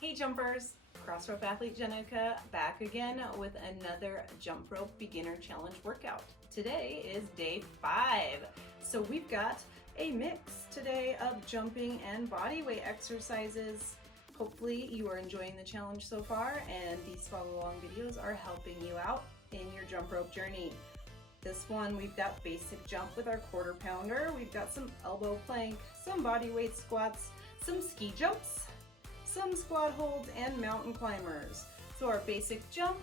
Hey jumpers, Crossrope athlete Jenica back again with another jump rope beginner challenge workout. Today is day 5. So we've got a mix today of jumping and body weight exercises. Hopefully you are enjoying the challenge so far and these follow along videos are helping you out in your jump rope journey. This one we've got basic jump with our quarter pounder, we've got some elbow plank, some body weight squats, some ski jumps, some squat holds, and mountain climbers. So our basic jump,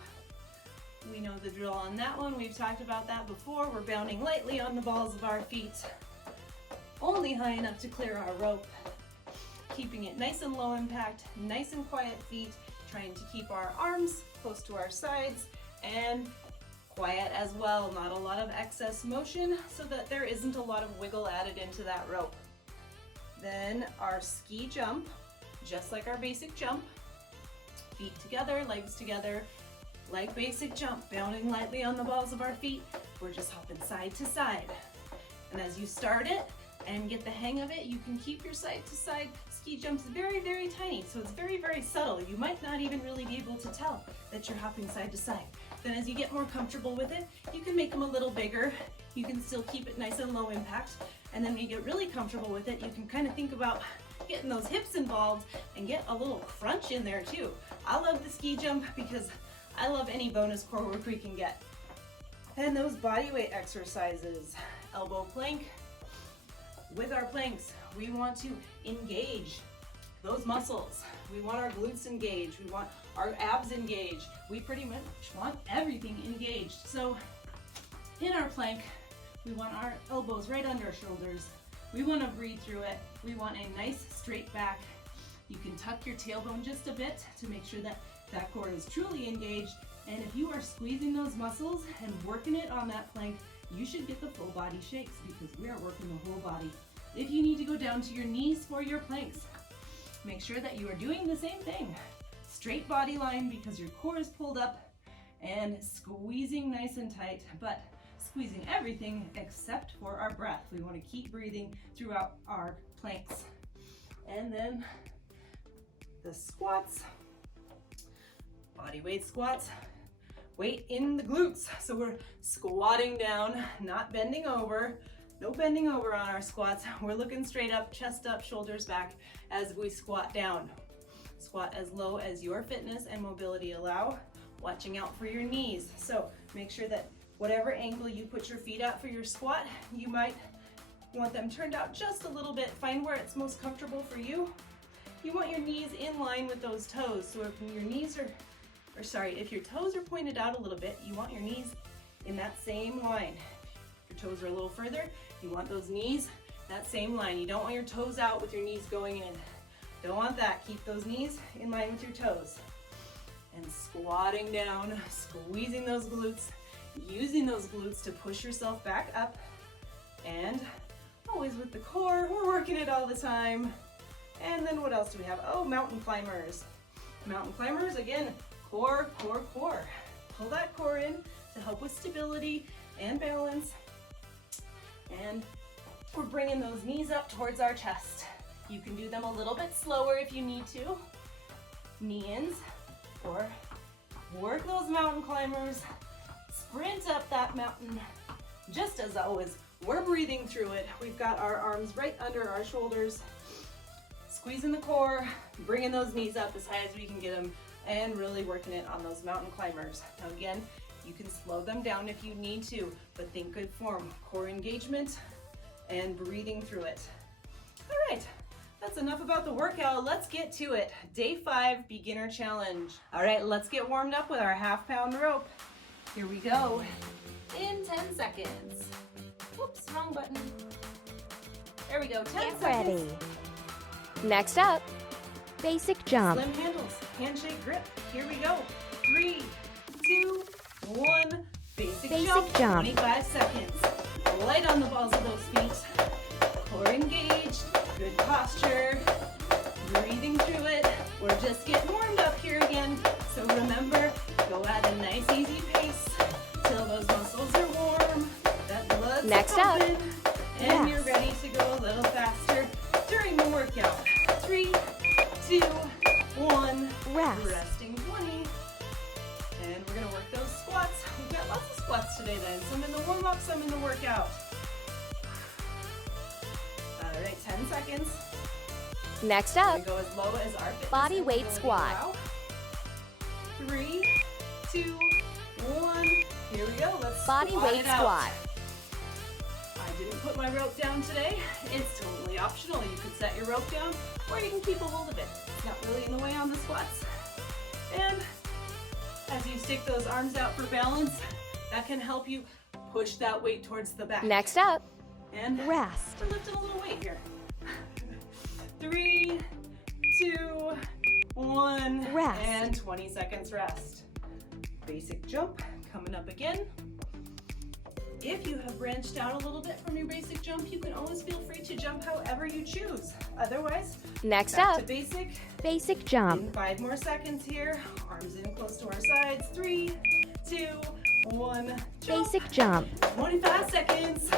we know the drill on that one. We've talked about that before. We're bounding lightly on the balls of our feet, only high enough to clear our rope, keeping it nice and low impact, nice and quiet feet, trying to keep our arms close to our sides and quiet as well. Not a lot of excess motion so that there isn't a lot of wiggle added into that rope. Then our ski jump, just like our basic jump, feet together, legs together, like basic jump, bounding lightly on the balls of our feet. We're just hopping side to side. And as you start it and get the hang of it, you can keep your side to side ski jumps very, very tiny. So it's very, very subtle. You might not even really be able to tell that you're hopping side to side. Then as you get more comfortable with it, you can make them a little bigger. You can still keep it nice and low impact. And then when you get really comfortable with it, you can kind of think about getting those hips involved and get a little crunch in there too. I love the ski jump because I love any bonus core work we can get. And those body weight exercises, elbow plank. With our planks, we want to engage those muscles. We want our glutes engaged. We want our abs engaged. We pretty much want everything engaged. So in our plank, we want our elbows right under our shoulders. We want to breathe through it. We want a nice straight back. You can tuck your tailbone just a bit to make sure that that core is truly engaged. And if you are squeezing those muscles and working it on that plank, you should get the full body shakes because we are working the whole body. If you need to go down to your knees for your planks, make sure that you are doing the same thing. Straight body line because your core is pulled up and squeezing nice and tight, but squeezing everything except for our breath. We want to keep breathing throughout our planks. And then the squats, body weight squats, weight in the glutes. So we're squatting down, not bending over. No bending over on our squats. We're looking straight up, chest up, shoulders back as we squat down. Squat as low as your fitness and mobility allow, watching out for your knees. So make sure that whatever angle you put your feet at for your squat, you might want them turned out just a little bit. Find where it's most comfortable for you. You want your knees in line with those toes. So if your knees are, if your toes are pointed out a little bit, you want your knees in that same line. If your toes are a little further, you want those knees that same line. You don't want your toes out with your knees going in. Don't want that. Keep those knees in line with your toes. And squatting down, squeezing those glutes, using those glutes to push yourself back up, and always with the core, we're working it all the time. And then what else do we have? Oh, mountain climbers. Mountain climbers, again, core, core, core. Pull that core in to help with stability and balance. And we're bringing those knees up towards our chest. You can do them a little bit slower if you need to. Knee-ins, or work those mountain climbers. Sprint up that mountain. Just as always, we're breathing through it. We've got our arms right under our shoulders, squeezing the core, bringing those knees up as high as we can get them, and really working it on those mountain climbers. Now again, you can slow them down if you need to, but think good form, core engagement and breathing through it. All right, that's enough about the workout. Let's get to it. Day 5, beginner challenge. All right, let's get warmed up with our half-pound rope. Here we go, in 10 seconds. Whoops, wrong button. There we go, 10 seconds. Ready. Next up, basic jump. Slim handles, handshake grip. Here we go. 3, 2, 1. Basic jump. 25 seconds. Light on the balls of those feet. Core engaged. Good posture. Breathing through it. We're just getting warmed up here again. So remember, go at a nice easy pace till those muscles are warm. That blood's Next up, pumping, and you're ready to go a little faster during the workout. 3, 2, 1. Rest. Resting 20. And we're gonna work those squats. We've got lots of squats today then. Some in the warm-up, some in the workout. All right, 10 seconds. Next up, Go as low as our fitness Bodyweight ability squat. allow. 3, 2, 1. Here we go. Let's Bodyweight squat. squat. I didn't put my rope down today. It's totally optional. You could set your rope down or you can keep a hold of it. It's not really in the way on the squats. And as you stick those arms out for balance, that can help you push that weight towards the back. Next up, And rest. we're lifting a little weight here. 3, 2, 1, Rest. and 20 seconds rest. Basic jump coming up again. If you have branched out a little bit from your basic jump, you can always feel free to jump however you choose. Otherwise, Next back up, to basic. basic In jump. 5 more seconds here. Arms in close to our sides. 3, 2, 1. Jump. Basic jump. 25 seconds.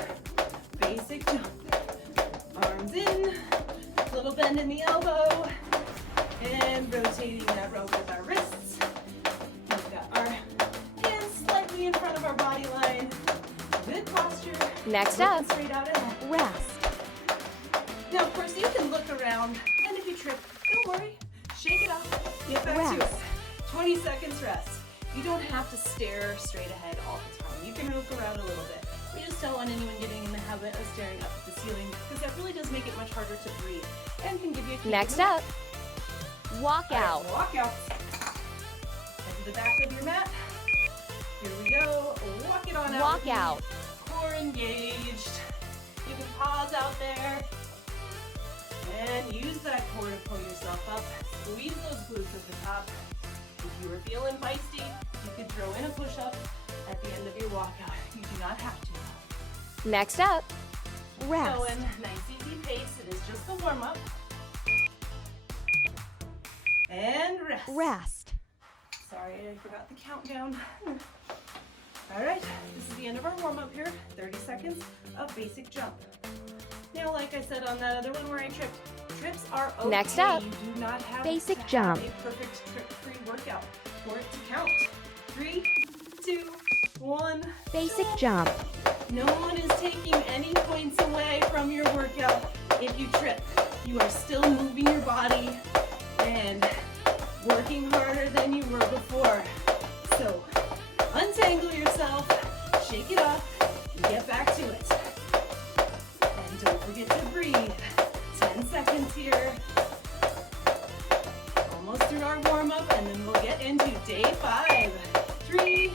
Basic jump. Arms in. Little bend in the elbow. And rotating that rope with our wrists. We've got our hands slightly in front of our body line. Good posture. Next Looking up, straight out ahead. rest. Now, of course, you can look around, and if you trip, don't worry. Shake it off. Get back to it. Rest. 20 seconds rest. You don't have to stare straight ahead all the time. You can look around a little bit. We just don't want anyone getting in the habit of staring up at the ceiling because that really does make it much harder to breathe and can give you a kick in Next the up, walk All right, out. walk out. Head to the back of your mat. Here we go. Walk it on out. Walk with me. out. Core engaged. You can pause out there. And use that core to pull yourself up. Squeeze those glutes at the top. If you were feeling feisty, you could throw in a push-up at the end of your walkout. You do not have to. Next up, rest. Going nice easy pace. It is just the warm-up. And rest. Rest. Sorry, I forgot the countdown. All right, this is the end of our warm-up here. 30 seconds of basic jump. Now, like I said on that other one where I tripped, trips are okay. Next up, you do not have basic to jump. have a perfect trip-free workout for it to count. 3, 2, 1. Basic jump. No one is taking any points away from your workout if you trip. You are still moving your body and working harder than you were before. So untangle yourself, shake it off, and get back to it. And don't forget to breathe. 10 seconds here. Almost through our warm-up, and then we'll get into day 5. 3,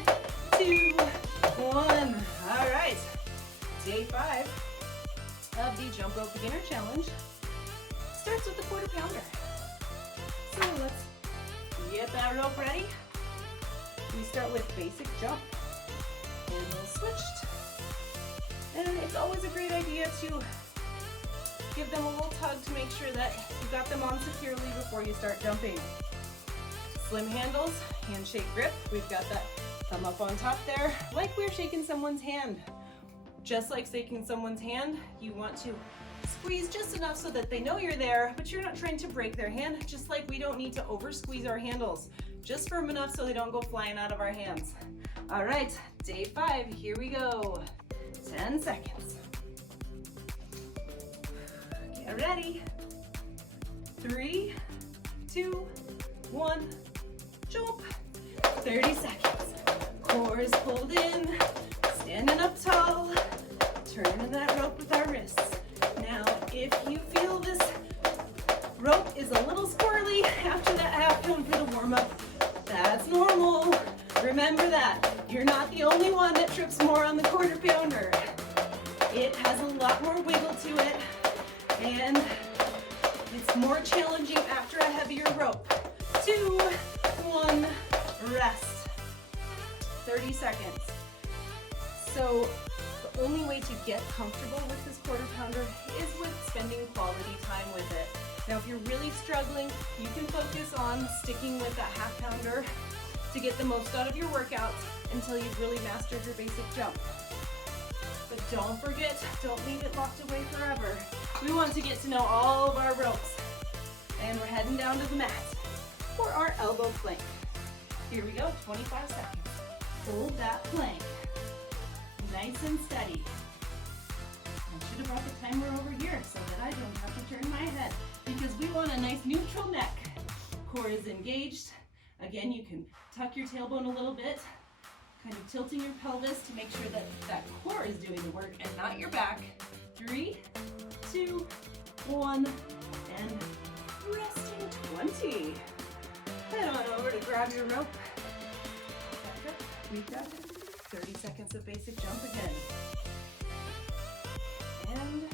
2, 1. All right. Day 5 of the Jump Rope Beginner Challenge starts with the quarter pounder. So let's get that rope ready. We start with basic jump. Handles switched. And it's always a great idea to give them a little tug to make sure that you got them on securely before you start jumping. Slim handles, handshake grip. We've got that thumb up on top there, like we're shaking someone's hand. Just like shaking someone's hand, you want to squeeze just enough so that they know you're there, but you're not trying to break their hand, just like we don't need to over squeeze our handles. Just firm enough so they don't go flying out of our hands. All right, day 5, here we go. 10 seconds. Get ready. 3, 2, 1, jump. 30 seconds. Core is pulled in, standing up tall, turning that rope with our wrists. Now, if you feel this rope is a little squirrely after that half pound for the warm-up, that's normal. Remember that. You're not the only one that trips more on the quarter pounder. It has a lot more wiggle to it, and it's more challenging after a heavier rope. 2, 1, rest. 30 seconds. So the only way to get comfortable with this quarter pounder is with spending quality time with it. Now, if you're really struggling, you can focus on sticking with that half pounder to get the most out of your workout until you've really mastered your basic jump. But don't forget, don't leave it locked away forever. We want to get to know all of our ropes. And we're heading down to the mat for our our elbow plank. Here we go, 25 seconds. Hold that plank. Nice and steady. I should have brought the timer over here so that I don't have to turn my head, because we want a nice neutral neck. Core is engaged. Again, you can tuck your tailbone a little bit, kind of tilting your pelvis to make sure that that core is doing the work and not your back. 3, 2, 1, and resting 20. Head on over to grab your rope. Back up. We've got 30 seconds of basic jump again. And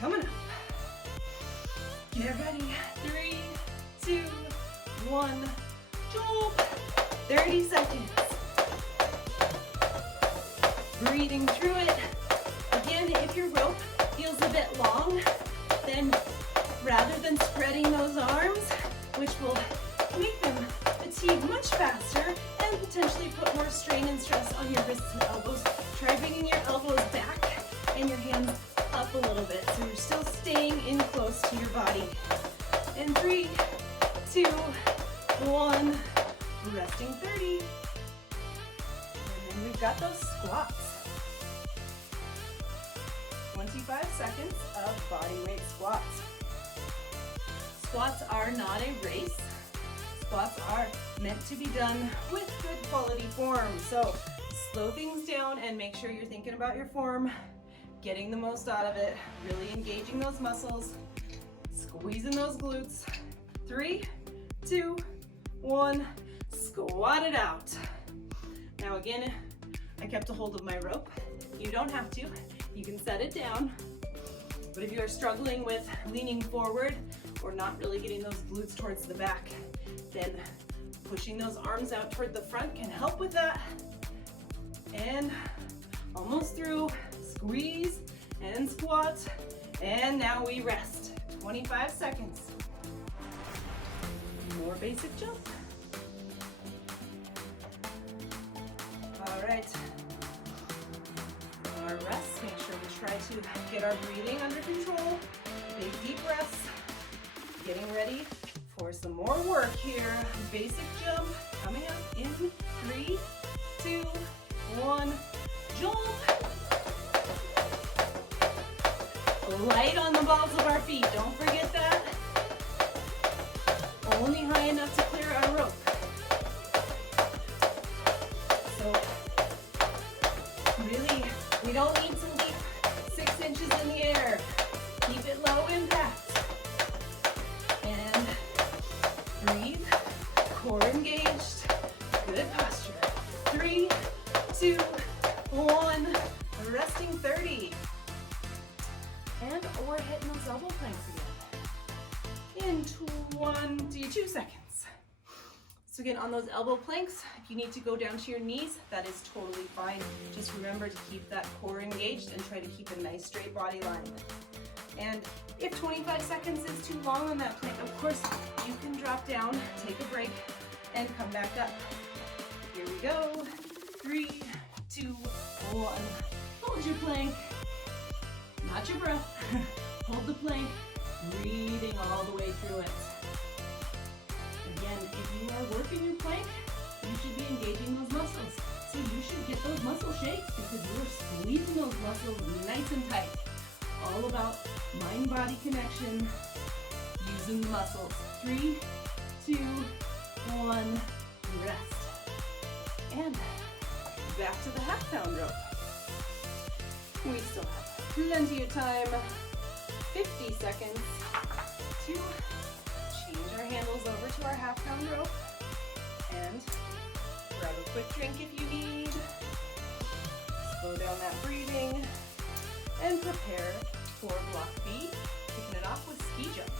coming up. Get ready. 3, 2, 1, jump. 30 seconds. Breathing through it. Again, if your rope feels a bit long, then rather than spreading those arms, which will make them fatigue much faster and potentially put more strain and stress on your wrists and elbows, try bringing your elbows back and your hands up a little bit so you're still staying in close to your body. And 3, 2, 1, resting 30. And then we've got those squats. 25 seconds of bodyweight squats. Squats are not a race. Squats are meant to be done with good quality form. So slow things down and make sure you're thinking about your form, getting the most out of it, really engaging those muscles, squeezing those glutes. 3, 2, 1, squat it out. Now again, I kept a hold of my rope. You don't have to. You can set it down. But if you are struggling with leaning forward or not really getting those glutes towards the back, then pushing those arms out toward the front can help with that. And almost through. Squeeze and squat. And now we rest. 25 seconds. More basic jump. All right. Our rest, make sure we try to get our breathing under control. Big deep breaths. Getting ready for some more work here. Basic jump coming up in 3, 2, 1, jump. Light on the balls of our feet, don't forget that. Only high enough to clear our rope. So really, we don't need to leap 6 inches in the air. Keep it low impact. And breathe, core engaged, good posture. 3, 2, 1, resting 30. And we're hitting those elbow planks again. In 22 seconds. So again, on those elbow planks, if you need to go down to your knees, that is totally fine. Just remember to keep that core engaged and try to keep a nice straight body line. And if 25 seconds is too long on that plank, of course, you can drop down, take a break, and come back up. Here we go. 3, 2, 1. Hold your plank. Not your breath. Hold the plank, breathing all the way through it. Again, if you are working your plank, you should be engaging those muscles. So you should get those muscle shakes because you are squeezing those muscles nice and tight. All about mind-body connection, using the muscles. 3, 2, 1, rest. And back to the half-pound rope. We still have plenty of time, 50 seconds, to change our handles over to our half-pound rope and grab a quick drink if you need. Slow down that breathing and prepare for block B, kicking it off with ski jump.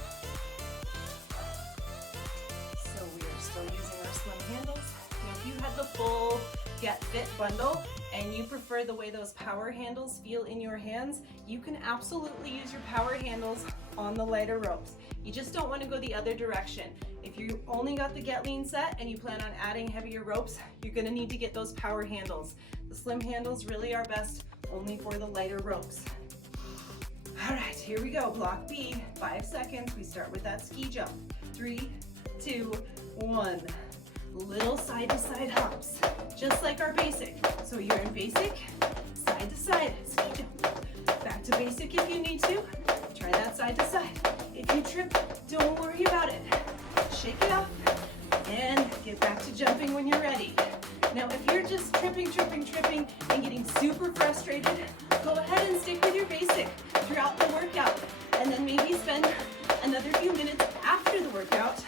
So we are still using our slim handles. Now, if you had the full Get Fit bundle and you prefer the way those power handles feel in your hands, you can absolutely use your power handles on the lighter ropes. You just don't want to go the other direction. If you only got the Get Lean set and you plan on adding heavier ropes, you're going to need to get those power handles. The slim handles really are best only for the lighter ropes. All right, here we go. Block B, 5 seconds. We start with that ski jump. 3, 2, 1. Little side to side hops, just like our basic. So you're in basic, side to side, ski jump. Back to basic if you need to. Try that side to side. If you trip, don't worry about it. Shake it off and get back to jumping when you're ready. Now, if you're just tripping, and getting super frustrated, go ahead and stick with your basic throughout the workout, and then maybe spend another few minutes after the workout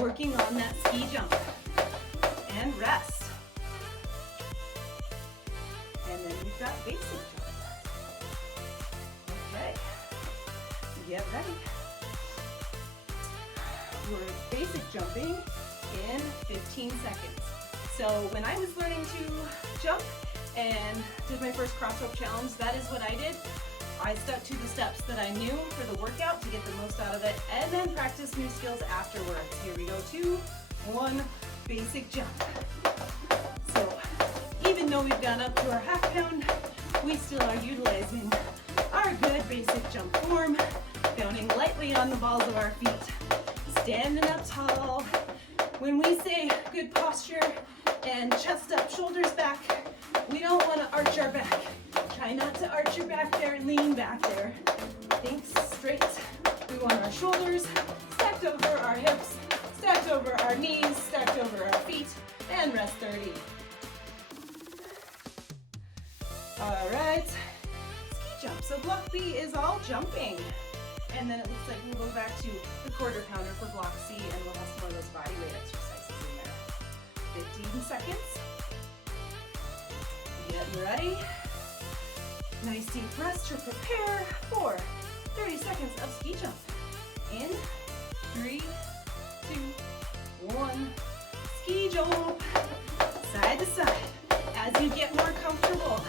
working on that ski jump. And rest. And then we've got basic jump. Okay, get ready. We're basic jumping in 15 seconds. So when I was learning to jump and did my first Crossrope challenge, that is what I did. I stuck to the steps that I knew for the workout to get the most out of it, and then practice new skills afterwards. Here we go, 2, 1, basic jump. So even though we've gone up to our half pound, we still are utilizing our good basic jump form, bounding lightly on the balls of our feet, standing up tall. When we say good posture and chest up, shoulders back, we don't want to arch our back. Try not to arch your back there and lean back there. Think straight. We want our shoulders stacked over our hips, stacked over our knees, stacked over our feet, and rest 30. All right, ski jump. So block B is all jumping. And then it looks like we'll go back to the quarter pounder for block C, and we'll have some more of those body weight exercises in there. 15 seconds. Getting ready. Nice deep breaths to prepare for 30 seconds of ski jump. In 3, 2, 1. Ski jump. Side to side. As you get more comfortable,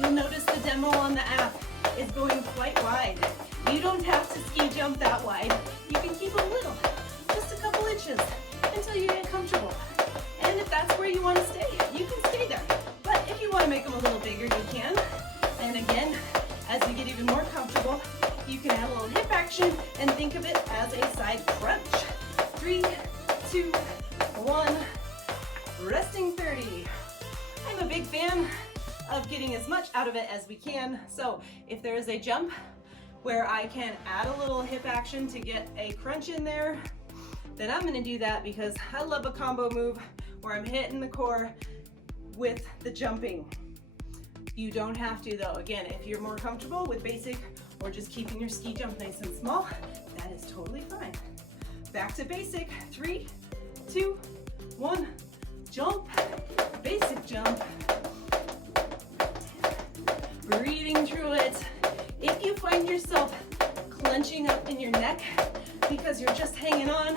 you'll notice the demo on the app is going quite wide. You don't have to ski jump that wide. You can keep a little, just a couple inches, until you get comfortable. And if that's where you want to stay, you can stay there. But if you want to make them a little bigger, you can. And again, as you get even more comfortable, you can add a little hip action and think of it as a side crunch. 3, 2, 1, resting 30. I'm a big fan of getting as much out of it as we can. So if there is a jump where I can add a little hip action to get a crunch in there, then I'm gonna do that, because I love a combo move where I'm hitting the core with the jumping. You don't have to though. Again, if you're more comfortable with basic or just keeping your ski jump nice and small, that is totally fine. Back to basic, 3, 2, 1, jump, basic jump. Breathing through it. If you find yourself clenching up in your neck because you're just hanging on,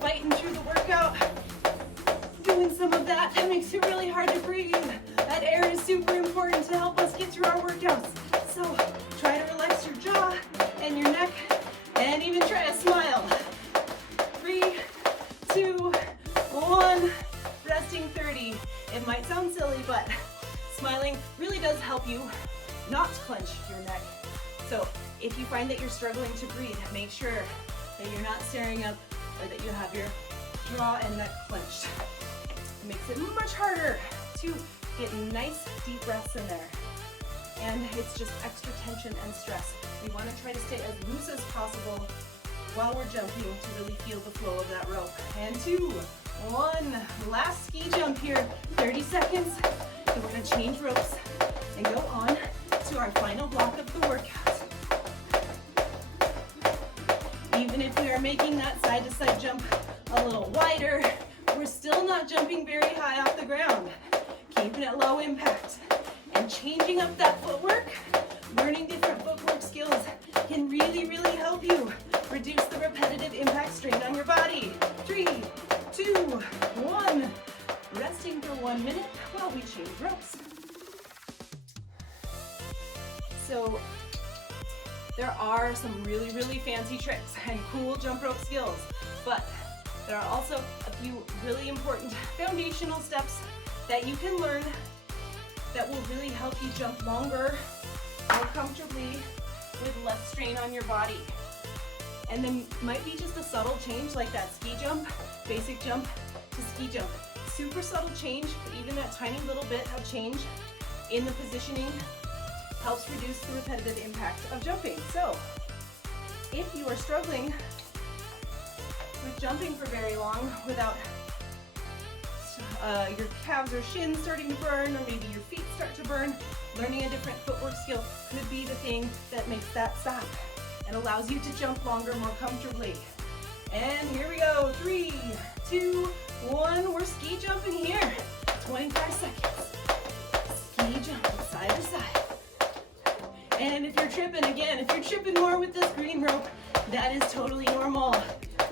fighting through the workout, doing some of that makes it really hard to breathe. That air is super important to help us get through our workouts. So try to relax your jaw and your neck, and even try a smile. 3, 2, 1, resting 30. It might sound silly, but smiling really does help you not clench your neck. So if you find that you're struggling to breathe, make sure that you're not staring up or that you have your jaw and neck clenched. It makes it much harder to get nice deep breaths in there. And it's just extra tension and stress. We want to try to stay as loose as possible while we're jumping to really feel the flow of that rope. And 2, 1, last ski jump here, 30 seconds. So we're going to change ropes and go on to our final block of the workout. Even if we are making that side to side jump a little wider, we're still not jumping very high off the ground. Keeping it low impact and changing up that footwork. Learning different footwork skills can really, really help you reduce the repetitive impact strain on your body. 3, 2, 1. Resting for 1 minute while we change ropes. So there are some really, really fancy tricks and cool jump rope skills, but there are also a few really important foundational steps that you can learn that will really help you jump longer, more comfortably, with less strain on your body. And then might be just a subtle change like that ski jump, basic jump to ski jump. Super subtle change, but even that tiny little bit of change in the positioning helps reduce the repetitive impact of jumping. So if you are struggling with jumping for very long without your calves or shins starting to burn, or maybe your feet start to burn, learning a different footwork skill could be the thing that makes that stop and allows you to jump longer, more comfortably. And here we go, 3, 2, 1, we're ski jumping here. 25 seconds. Ski jumping side to side. And if you're tripping, again, if you're tripping more with this green rope, that is totally normal.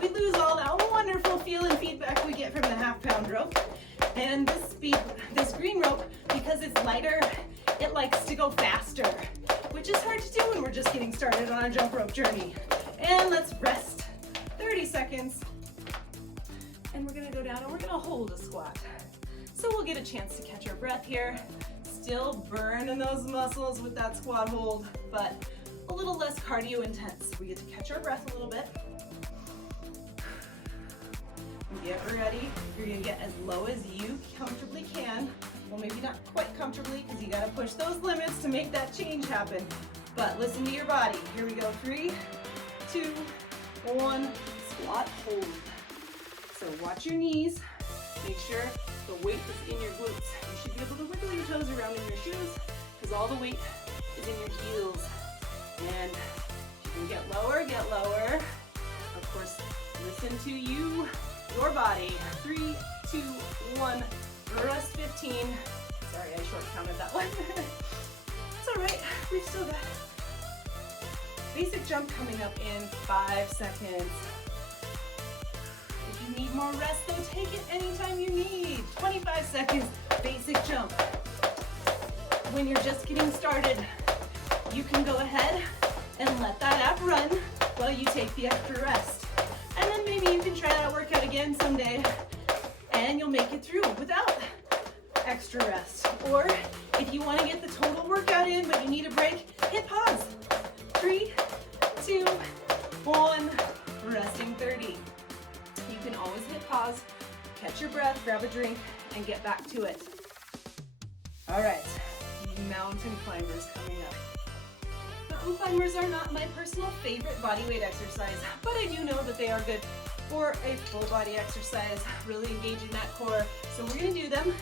We lose all that wonderful feel and feedback we get from the half-pound rope. And this green rope, because it's lighter, it likes to go faster, which is hard to do when we're just getting started on our jump rope journey. And let's rest 30 seconds. And we're gonna go down and we're gonna hold a squat. So we'll get a chance to catch our breath here. Still burning those muscles with that squat hold, but a little less cardio intense. We get to catch our breath a little bit. Get ready. You're gonna get as low as you comfortably can. Well, maybe not quite comfortably, because you gotta push those limits to make that change happen. But listen to your body. Here we go, 3, 2, 1, squat, hold. So watch your knees. Make sure the weight is in your glutes. You should be able to wiggle your toes around in your shoes, because all the weight is in your heels. And if you can get lower, get lower. Of course, listen to your body. 3, 2, 1, rest 15. Sorry, I short counted that one. It's all right, we've still got basic jump coming up in 5 seconds. If you need more rest, though, take it anytime you need. 25 seconds, basic jump. When you're just getting started, you can go ahead and let that app run while you take the extra rest. And then maybe you can try that workout again someday and you'll make it through without extra rest. Or if you want to get the total workout in but you need a break, hit pause. 3, 2, 1, resting 30. You can always hit pause, catch your breath, grab a drink, and get back to it. All right, mountain climbers coming up. Mountain climbers are not my personal favorite bodyweight exercise, but I do know that they are good for a full body exercise, really engaging that core. So we're gonna do them,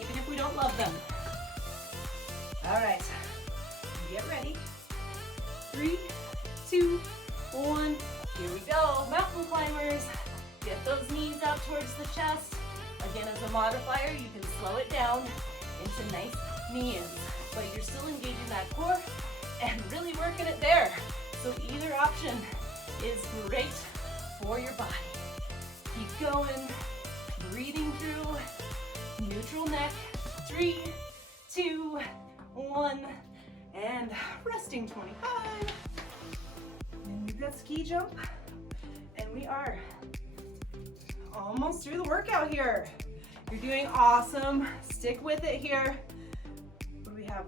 even if we don't love them. All right, get ready. 3, 2, 1, here we go. Mountain climbers, get those knees out towards the chest. Again, as a modifier, you can slow it down into nice knee-ins, but you're still engaging that core and really working it there. So either option is great for your body. Keep going, breathing through, neutral neck. 3, 2, 1, and resting 25. And we've got ski jump, and we are almost through the workout here. You're doing awesome. Stick with it here.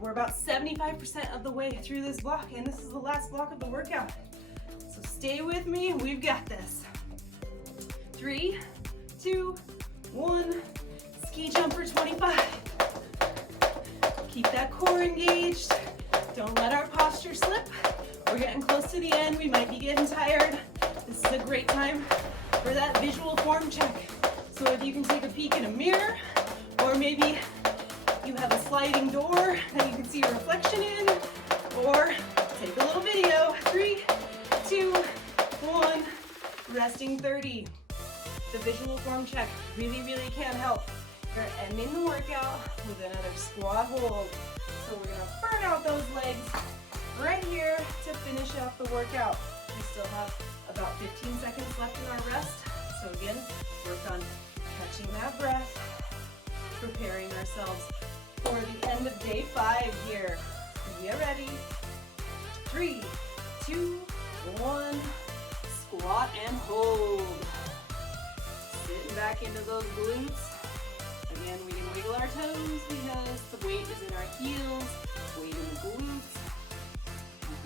We're about 75% of the way through this block, and this is the last block of the workout. So stay with me, we've got this. 3, 2, 1, ski jump for 25. Keep that core engaged. Don't let our posture slip. We're getting close to the end. We might be getting tired. This is a great time for that visual form check. So if you can take a peek in a mirror, or maybe you have a sliding door that you can see your reflection in, or take a little video. 3, 2, 1, resting 30. The visual form check really, really can help. You're ending the workout with another squat hold. So we're gonna burn out those legs right here to finish up the workout. We still have about 15 seconds left in our rest. So again, work on catching that breath, preparing ourselves for the end of day 5 here. Get ready. 3, 2, 1, squat and hold. Sitting back into those glutes. Again, we can wiggle our toes because the weight is in our heels, weight in the glutes.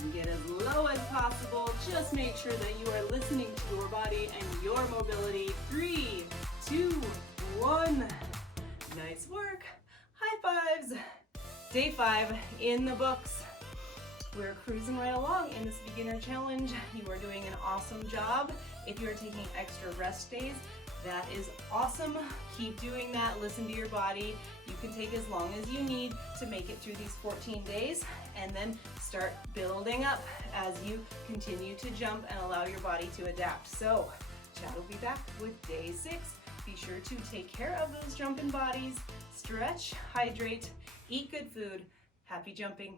and get as low as possible. Just make sure that you are listening to your body and your mobility. 3, 2, 1. Nice work. High fives. Day 5 in the books. We're cruising right along in this beginner challenge. You are doing an awesome job. If you're taking extra rest days, that is awesome. Keep doing that. Listen to your body. You can take as long as you need to make it through these 14 days and then start building up as you continue to jump and allow your body to adapt. So Chad will be back with day 6. Be sure to take care of those jumping bodies, stretch, hydrate, eat good food. Happy jumping.